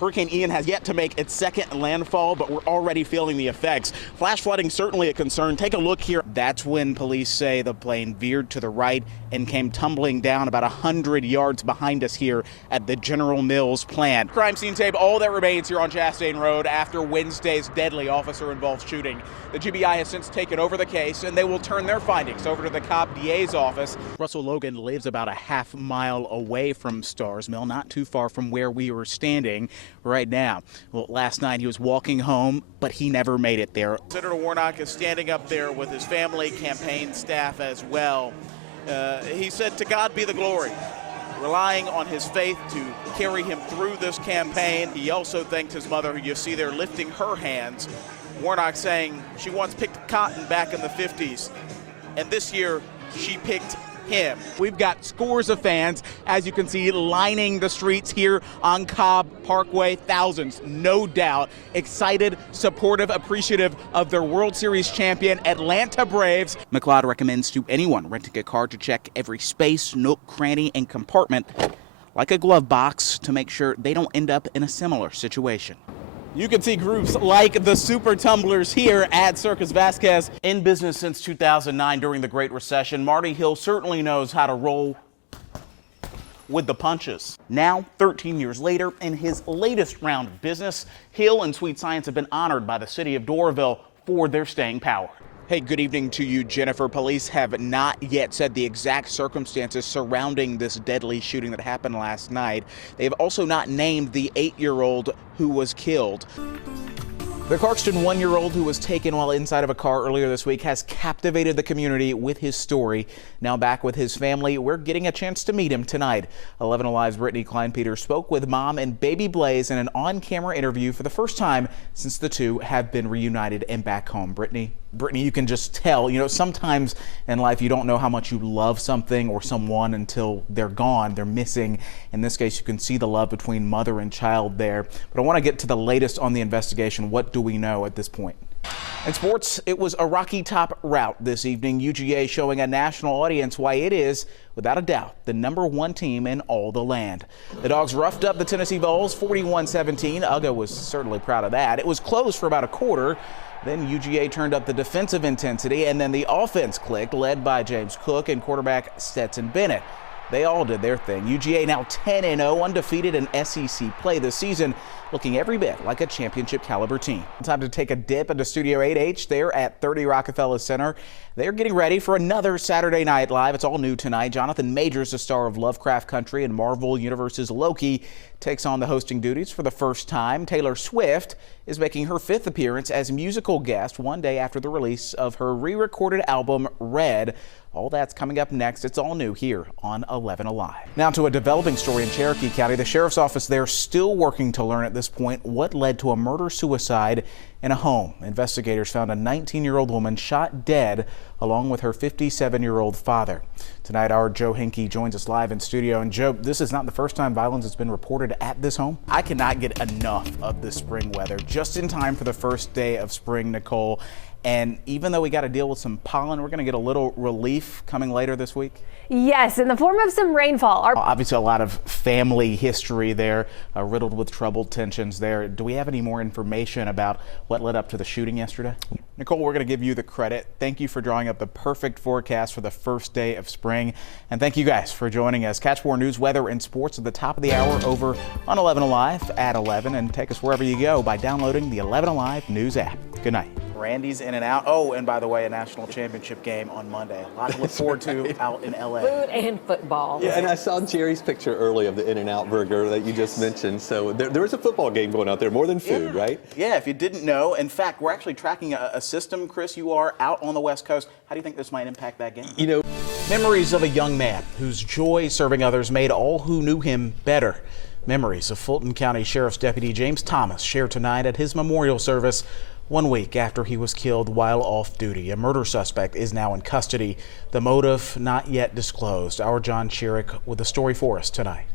Hurricane Ian has yet to make its second landfall, but we're already feeling the effects. Flash flooding certainly a concern. Take a look here. That's when police say the plane veered to the right and came tumbling down about 100 yards behind us here at the General Mills plant. Crime scene tape, all that remains here on Chastain Road after Wednesday's deadly officer-involved shooting. The GBI has since taken over the case, and they will turn their findings over to the Cobb DA's office. Russell Logan lives about a half mile away from Starrs Mill, not too far from where we were standing right now. Well, last night he was walking home, but he never made it there. Senator Warnock is standing up there with his family, campaign staff as well. He said, "To God be the glory," relying on his faith to carry him through this campaign. He also thanked his mother, who you see there lifting her hands. Warnock saying she once picked cotton back in the 50s, and this year she picked him. We've got scores of fans, as you can see, lining the streets here on Cobb Parkway. Thousands, no doubt, excited, supportive, appreciative of their World Series champion Atlanta Braves. McLeod recommends to anyone renting a car to check every space, nook, cranny, and compartment like a glove box to make sure they don't end up in a similar situation. You can see groups like the Super Tumblers here at Circus Vasquez. In business since 2009 during the Great Recession, Marty Hill certainly knows how to roll with the punches. Now, 13 years later, in his latest round of business, Hill and Sweet Science have been honored by the city of Doraville for their staying power. Hey, good evening to you, Jennifer. Police have not yet said the exact circumstances surrounding this deadly shooting that happened last night. They have also not named the 8-year-old who was killed. The Clarkston 1-year-old who was taken while inside of a car earlier this week has captivated the community with his story. Now back with his family, we're getting a chance to meet him tonight. 11 Alive's Brittany Klein-Peter spoke with mom and baby Blaze in an on-camera interview for the first time since the two have been reunited and back home. Brittany, you can just tell, sometimes in life you don't know how much you love something or someone until they're gone, they're missing. In this case, you can see the love between mother and child there. But I want to get to the latest on the investigation. What do we know at this point? In sports, it was a Rocky Top rout this evening. UGA showing a national audience why it is, without a doubt, the #1 team in all the land. The Dogs roughed up the Tennessee Vols 41-17. Uga was certainly proud of that. It was close for about a quarter. Then UGA turned up the defensive intensity, and then the offense clicked, led by James Cook and quarterback Stetson Bennett. They all did their thing. UGA now 10-0, undefeated in SEC play this season, looking every bit like a championship caliber team. Time to take a dip into Studio 8H there at 30 Rockefeller Center. They're getting ready for another Saturday Night Live. It's all new tonight. Jonathan Majors, the star of Lovecraft Country and Marvel Universe's Loki, takes on the hosting duties for the first time. Taylor Swift is making her 5th appearance as musical guest one day after the release of her re-recorded album Red. All that's coming up next. It's all new here on 11 Alive. Now to a developing story in Cherokee County. The sheriff's office there still working to learn at this point what led to a murder-suicide in a home. Investigators found a 19-year-old woman shot dead along with her 57-year-old father. Tonight, our Joe Hinkie joins us live in studio. And Joe, this is not the first time violence has been reported at this home. I cannot get enough of the spring weather. Just in time for the first day of spring, Nicole. And even though we got to deal with some pollen, we're going to get a little relief coming later this week. Yes, in the form of some rainfall. Obviously, a lot of family history there, riddled with troubled tensions there. Do we have any more information about what led up to the shooting yesterday? Nicole, we're going to give you the credit. Thank you for drawing up the perfect forecast for the first day of spring. And thank you guys for joining us. Catch more news, weather, and sports at the top of the hour over on 11 Alive at 11. And take us wherever you go by downloading the 11 Alive News app. Good night. Randy's In-N-Out. Oh, and by the way, a national championship game on Monday. A lot to look forward to out in L.A. Food and football. Yeah, and I saw Jerry's picture early of the In-N-Out burger that you just mentioned. So there is a football game going out there, more than food, right? Yeah, if you didn't know. In fact, we're actually tracking a system. Chris, you are out on the West Coast. How do you think this might impact that game? Memories of a young man whose joy serving others made all who knew him better. Memories of Fulton County Sheriff's Deputy James Thomas shared tonight at his memorial service 1 week after he was killed while off duty. A murder suspect is now in custody. The motive not yet disclosed. Our John Chirick with the story for us tonight.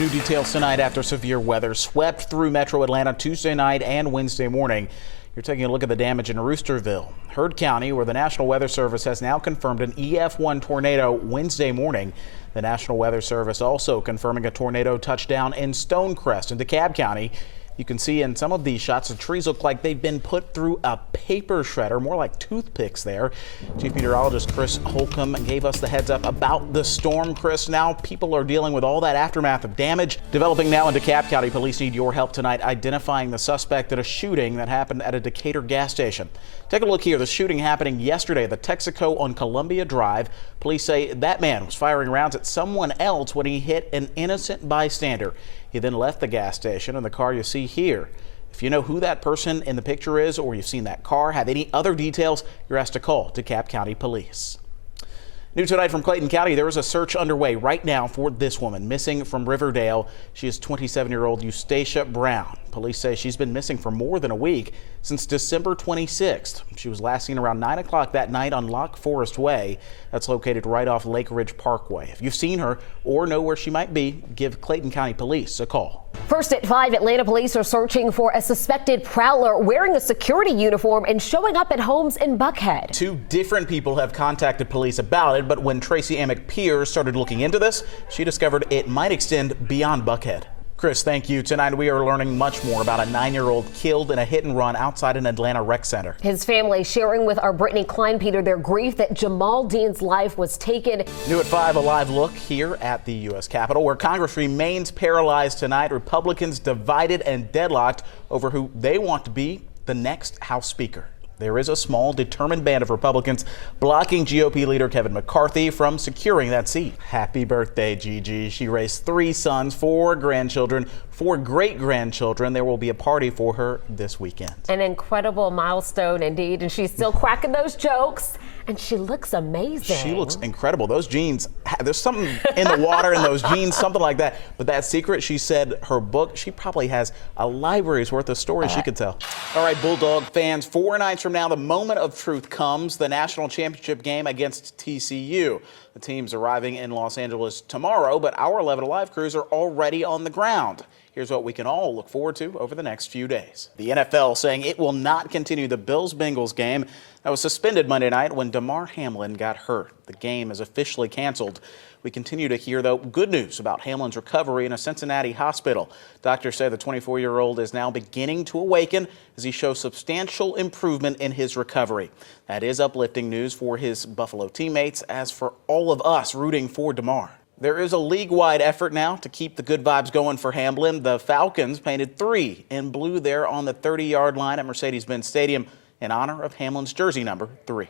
New details tonight after severe weather swept through metro Atlanta Tuesday night and Wednesday morning. You're taking a look at the damage in Roosterville, Heard County, where the National Weather Service has now confirmed an EF1 tornado Wednesday morning. The National Weather Service also confirming a tornado touchdown in Stonecrest in DeKalb County. You can see in some of these shots, the trees look like they've been put through a paper shredder, more like toothpicks there. Chief Meteorologist Chris Holcomb gave us the heads up about the storm. Chris, now people are dealing with all that aftermath of damage. Developing now in DeKalb County, police need your help tonight identifying the suspect in a shooting that happened at a Decatur gas station. Take a look here. The shooting happening yesterday at the Texaco on Columbia Drive. Police say that man was firing rounds at someone else when he hit an innocent bystander. He then left the gas station in the car you see here. If you know who that person in the picture is, or you've seen that car, have any other details, you're asked to call DeKalb County Police. New tonight from Clayton County, there is a search underway right now for this woman missing from Riverdale. She is 27-year-old Eustacia Brown. Police say she's been missing for more than a week, since December 26th. She was last seen around 9 o'clock that night on Lock Forest Way. That's located right off Lake Ridge Parkway. If you've seen her or know where she might be, give Clayton County Police a call. First at 5, Atlanta police are searching for a suspected prowler wearing a security uniform and showing up at homes in Buckhead. 2 different people have contacted police about it, but when Tracy Amick Pierce started looking into this, she discovered it might extend beyond Buckhead. Chris, thank you. Tonight we are learning much more about a 9-year-old killed in a hit and run outside an Atlanta rec center. His family sharing with our Brittany Kleinpeter their grief that Jamal Dean's life was taken. New at 5, a live look here at the U.S. Capitol, where Congress remains paralyzed tonight. Republicans divided and deadlocked over who they want to be the next House Speaker. There is a small, determined band of Republicans blocking GOP leader Kevin McCarthy from securing that seat. Happy birthday, Gigi. She raised 3 sons, 4 grandchildren, 4 great-grandchildren. There will be a party for her this weekend. An incredible milestone indeed, and she's still cracking those jokes, and she looks amazing. She looks incredible. Those jeans, there's something in the water in those jeans, something like that. But that secret, she said her book, she probably has a library's worth of stories she could tell. All right, Bulldog fans, 4 nights from now, the moment of truth comes, the national championship game against TCU. The team's arriving in Los Angeles tomorrow, but our 11 Alive crews are already on the ground. Here's what we can all look forward to over the next few days. The NFL saying it will not continue the Bills-Bengals game that was suspended Monday night when Damar Hamlin got hurt. The game is officially canceled. We continue to hear, though, good news about Hamlin's recovery in a Cincinnati hospital. Doctors say the 24-year-old is now beginning to awaken as he shows substantial improvement in his recovery. That is uplifting news for his Buffalo teammates, as for all of us rooting for Damar. There is a league-wide effort now to keep the good vibes going for Hamlin. The Falcons painted 3 in blue there on the 30-yard line at Mercedes-Benz Stadium in honor of Hamlin's jersey number 3.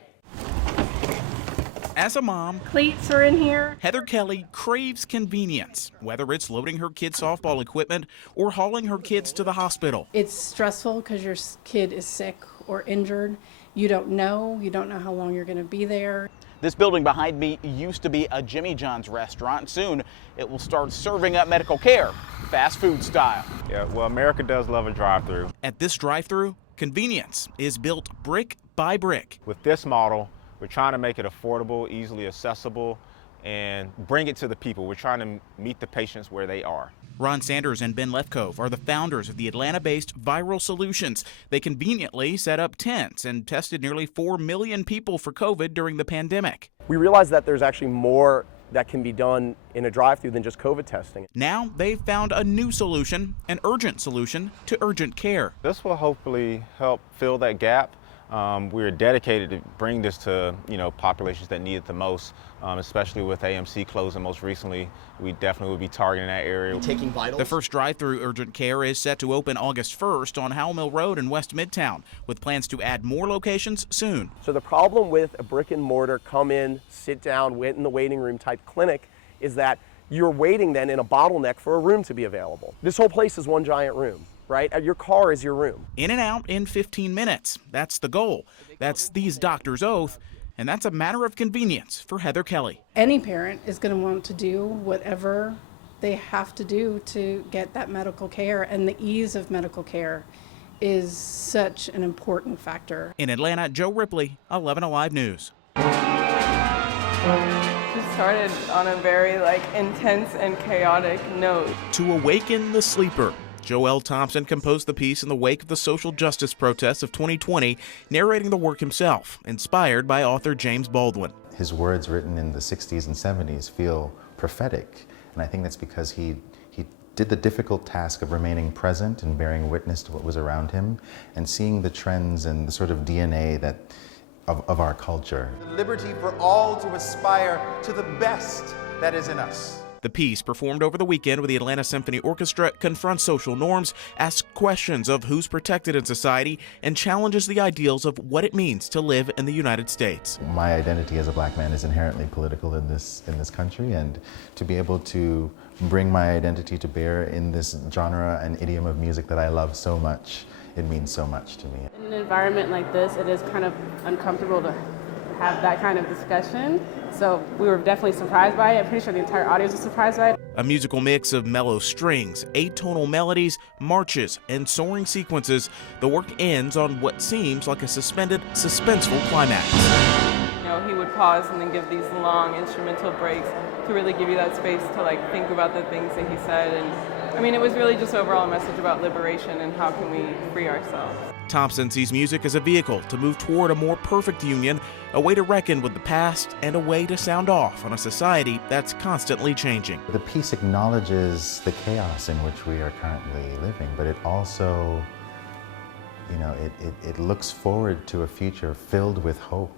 As a mom, Cleats are in here. Heather Kelly craves convenience, whether it's loading her kids' softball equipment or hauling her kids to the hospital. It's stressful because your kid is sick or injured. You don't know how long you're going to be there. This building behind me used to be a Jimmy John's restaurant. Soon it will start serving up medical care, fast food style. Yeah, well, America does love a drive-through. At this drive-through, convenience is built brick by brick. With this model, we're trying to make it affordable, easily accessible, and bring it to the people. We're trying to meet the patients where they are. Ron Sanders and Ben Lefkove are the founders of the Atlanta-based Viral Solutions. They conveniently set up tents and tested nearly 4 million people for COVID during the pandemic. We realize that there's actually more that can be done in a drive-through than just COVID testing. Now they've found a new solution, an urgent solution to urgent care. This will hopefully help fill that gap. We're dedicated to bring this to populations that need it the most, especially with AMC closing most recently. We definitely will be targeting that area. Taking vitals. The first drive-through urgent care is set to open August 1st on Howell Mill Road in West Midtown, with plans to add more locations soon. So the problem with a brick and mortar, come in, sit down, wait in the waiting room type clinic is that you're waiting then in a bottleneck for a room to be available. This whole place is one giant room. Right? Your car is your room. In and out in 15 minutes. That's the goal. That's these doctors' oath. And that's a matter of convenience for Heather Kelly. Any parent is going to want to do whatever they have to do to get that medical care, and the ease of medical care is such an important factor. In Atlanta, Joe Ripley, 11 Alive News. It started on a very intense and chaotic note. To awaken the sleeper. Joel Thompson composed the piece in the wake of the social justice protests of 2020, narrating the work himself, inspired by author James Baldwin. His words written in the 60s and 70s feel prophetic, and I think that's because he did the difficult task of remaining present and bearing witness to what was around him and seeing the trends and the sort of DNA that of our culture. The liberty for all to aspire to the best that is in us. The piece, performed over the weekend with the Atlanta Symphony Orchestra, confronts social norms, asks questions of who's protected in society, and challenges the ideals of what it means to live in the United States. My identity as a black man is inherently political in this country, and to be able to bring my identity to bear in this genre and idiom of music that I love so much, it means so much to me. In an environment like this, it is kind of uncomfortable to have that kind of discussion. So we were definitely surprised by it. I'm pretty sure the entire audience was surprised by it. A musical mix of mellow strings, 8-tonal melodies, marches, and soaring sequences, the work ends on what seems like a suspended, suspenseful climax. You know, he would pause and then give these long instrumental breaks to really give you that space to like think about the things that he said. And I mean, it was really just overall a message about liberation and how can we free ourselves. Thompson sees music as a vehicle to move toward a more perfect union, a way to reckon with the past, and a way to sound off on a society that's constantly changing. The piece acknowledges the chaos in which we are currently living, but it also, it looks forward to a future filled with hope.